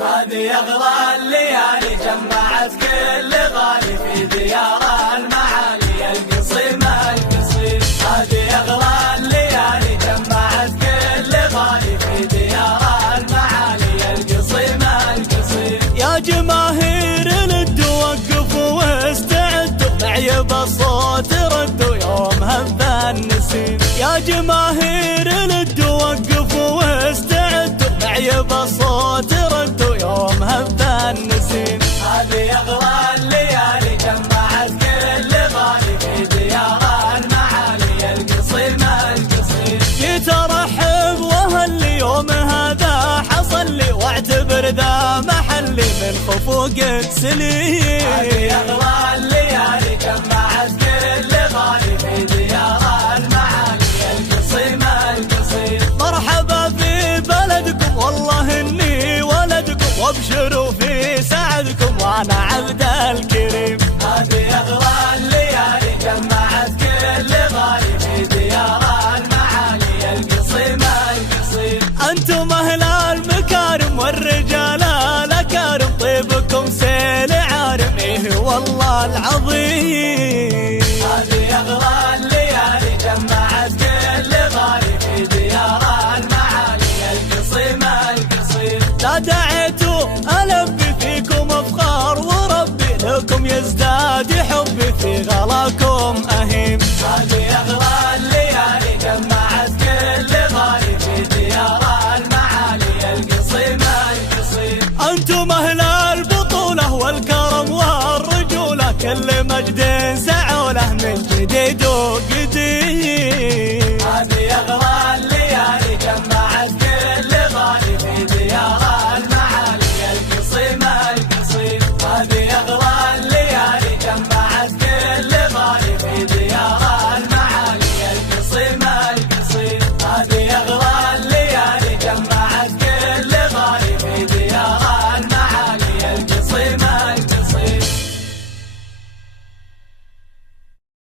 هذه أغلى الليالي جمعت كل غالي في ديار المعالي القصيم القصيم. هذه أغلى الليالي جمعت كل غالي في ديار المعالي القصيم القصيم. يا جماهير الد وقفوا واستعدوا معي بالصوت ردوا يوم هب النسيم. يا جماهير الد وقفوا واستعدوا معي بالصوت ردوا يوم هب النسيم. هذه أغلى الليالي جمعت كل غالي في ديار المعالي القصيم القصيم. جيت ارحب واهلي يوم هذا حصل لي واعتبر ذا محلي من خفوق سليم. هذه أغلى الليالي جمعت كل غالي في ديار المعالي القصيم القصيم. مرحبا في بلدكم والله اني ولدكم وابشروا في سعدكم وانا عبد الكريم. هذه أغلى الليالي جمعت كل غالي في ديار المعالي القصيم القصيم. انتم اهل المكارم والرجال الاكارم طيبكم سيل عارم ايه والله العظيم. هذه أغلى الليالي جمعت كل غالي في ديار المعالي القصيم القصيم. لا دعيتوا ألبي فيكم أفخار وربي لكم يزداد حبي في غلاكم أهيم. هذه أغلى